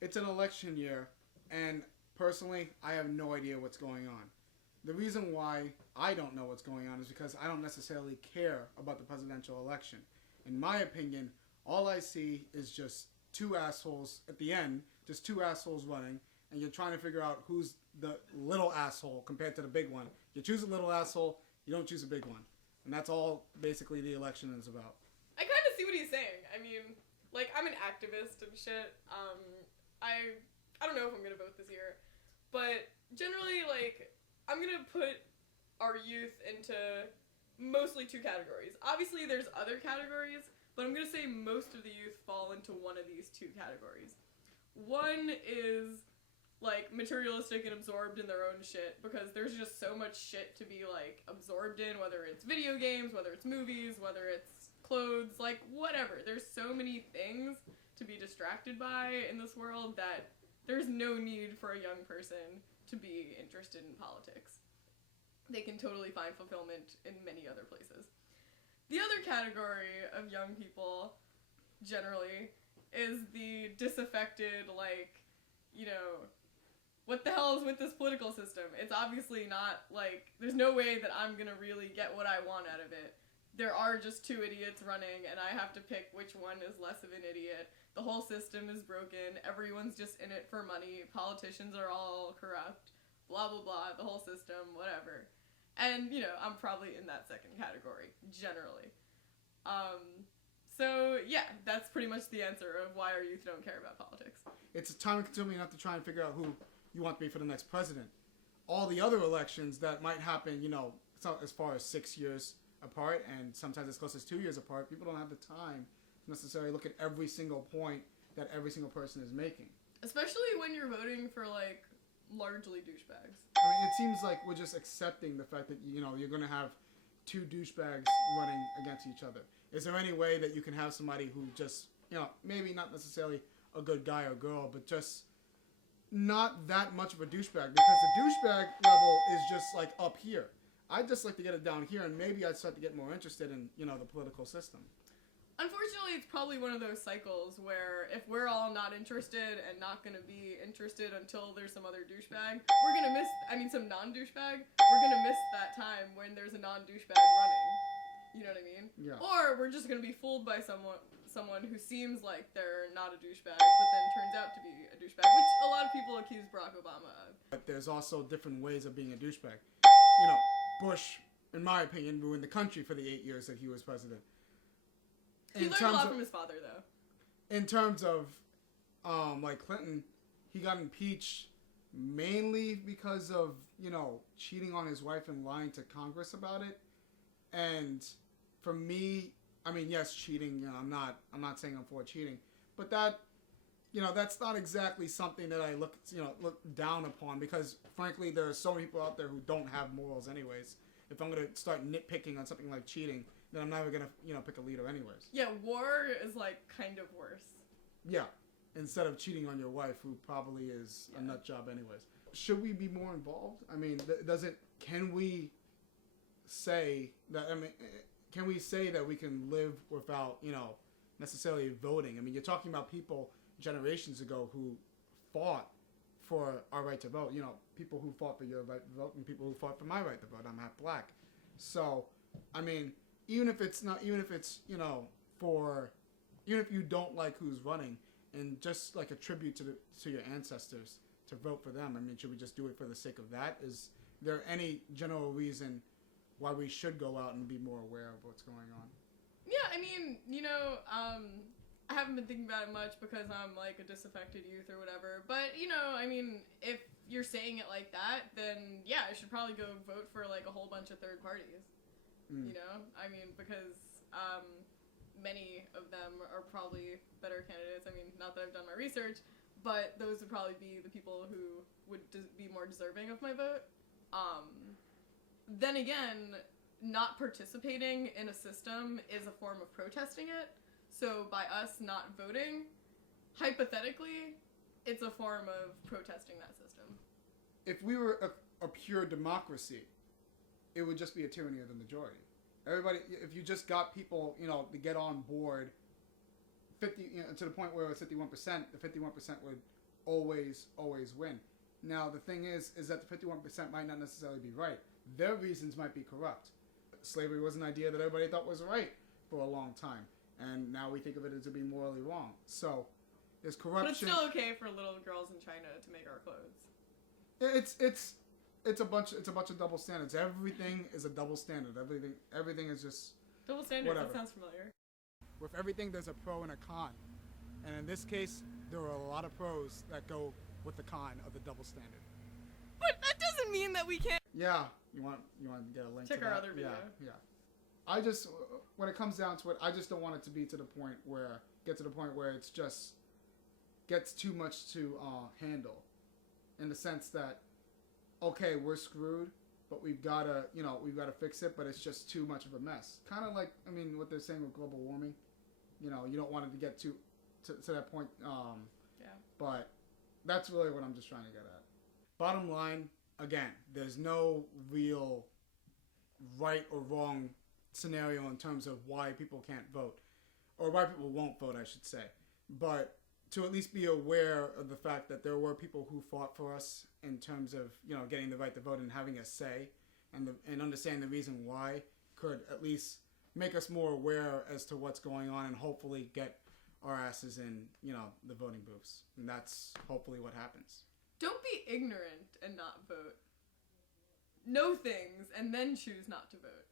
it's an election year, and personally, I have no idea what's going on. The reason why I don't know what's going on is because I don't necessarily care about the presidential election. In my opinion, all I see is just two assholes at the end, just two assholes running, and you're trying to figure out who's the little asshole compared to the big one. You choose a little asshole, you don't choose a big one. And that's all basically the election is about. I kind of see what he's saying. I mean, like, I'm an activist and shit. I don't know if I'm gonna vote this year, but generally, like, I'm gonna put our youth into mostly two categories. Obviously, there's other categories, but I'm gonna say most of the youth fall into one of these two categories. One is like materialistic and absorbed in their own shit because there's just so much shit to be like absorbed in, whether it's video games, whether it's movies, whether it's clothes, like whatever. There's so many things to be distracted by in this world that there's no need for a young person to be interested in politics. They can totally find fulfillment in many other places. The other category of young people generally is the disaffected, like, you know, what the hell is with this political system? It's obviously not, like, there's no way that I'm gonna really get what I want out of it. There are just two idiots running, and I have to pick which one is less of an idiot. The whole system is broken. Everyone's just in it for money. Politicians are all corrupt. Blah, blah, blah. The whole system, whatever. And, you know, I'm probably in that second category, generally. So, yeah, that's pretty much the answer of why our youth don't care about politics. It's time consuming enough to try and figure out who you want to be for the next president. All the other elections that might happen, you know, as far as 6 years apart and sometimes as close as 2 years apart, people don't have the time to necessarily look at every single point that every single person is making. Especially when you're voting for, like, largely douchebags. I mean, it seems like we're just accepting the fact that, you know, you're going to have two douchebags running against each other. Is there any way that you can have somebody who just, you know, maybe not necessarily a good guy or girl, but just not that much of a douchebag? Because the douchebag level is just like up here. I'd just like to get it down here, and maybe I'd start to get more interested in, you know, the political system. Unfortunately, it's probably one of those cycles where if we're all not interested and not going to be interested until there's some other douchebag, we're going to miss, some non-douchebag, we're going to miss that time when there's a non-douchebag running. You know what I mean? Yeah. Or we're just going to be fooled by someone who seems like they're not a douchebag, but then turns out to be a douchebag, which a lot of people accuse Barack Obama of. But there's also different ways of being a douchebag. You know, Bush, in my opinion, ruined the country for the 8 years that he was president. He learned a lot from his father, though. In terms of, like Clinton, he got impeached mainly because of, you know, cheating on his wife and lying to Congress about it. And for me, I mean, yes, cheating. You know, I'm not saying I'm for cheating, but that, you know, that's not exactly something that I look down upon, because frankly, there are so many people out there who don't have morals anyways. If I'm gonna start nitpicking on something like cheating, then I'm never gonna, you know, pick a leader anyways. Yeah, war is like kind of worse. Yeah, instead of cheating on your wife, who probably is a nut job anyways. Should we be more involved? I mean, can we say that? I mean, can we say that we can live without, you know, necessarily voting? I mean, you're talking about people generations ago who fought for our right to vote. You know, people who fought for your right to vote and people who fought for my right to vote. I'm half black, so I mean, even if it's, you know, even if you don't like who's running, and just like a tribute to your ancestors to vote for them. I mean, should we just do it for the sake of that? Is there any general reason why we should go out and be more aware of what's going on? Yeah, I mean, you know, I haven't been thinking about it much because I'm like a disaffected youth or whatever. But, you know, I mean, if you're saying it like that, then yeah, I should probably go vote for like a whole bunch of third parties. You know? I mean, because many of them are probably better candidates. I mean, not that I've done my research, but those would probably be the people who would be more deserving of my vote. Then again, not participating in a system is a form of protesting it. So by us not voting, hypothetically, it's a form of protesting that system. If we were a pure democracy, it would just be a tyranny of the majority. Everybody, if you just got people, you know, to get on board, 50, you know, to the point where it was 51%, the 51% would always win. Now the thing is that the 51% might not necessarily be right. Their reasons might be corrupt. Slavery was an idea that everybody thought was right for a long time, and now we think of it as to be morally wrong. So there's corruption. But it's still okay for little girls in China to make our clothes. It's a bunch of double standards. Everything is a double standard. Everything is just Double standards. whatever. That sounds familiar. With everything, there's a pro and a con, and in this case, there are a lot of pros that go with the con of the double standard. But that doesn't mean that we can't. Yeah, you want to get a link Check to our that? other video. Yeah. I just, when it comes down to it, I just don't want it to be to the point where it's just gets too much to handle, in the sense that, okay, we're screwed, but we've gotta fix it, but it's just too much of a mess. Kind of like, I mean, what they're saying with global warming. You know, you don't want it to get to that point. Yeah. But that's really what I'm just trying to get at. Bottom line, again, there's no real right or wrong scenario in terms of why people can't vote, or why people won't vote, I should say. But to at least be aware of the fact that there were people who fought for us in terms of, you know, getting the right to vote and having a say, and understanding the reason why, could at least make us more aware as to what's going on, and hopefully get our asses in, you know, the voting booths. And that's hopefully what happens. Don't be ignorant and not vote. Know things and then choose not to vote.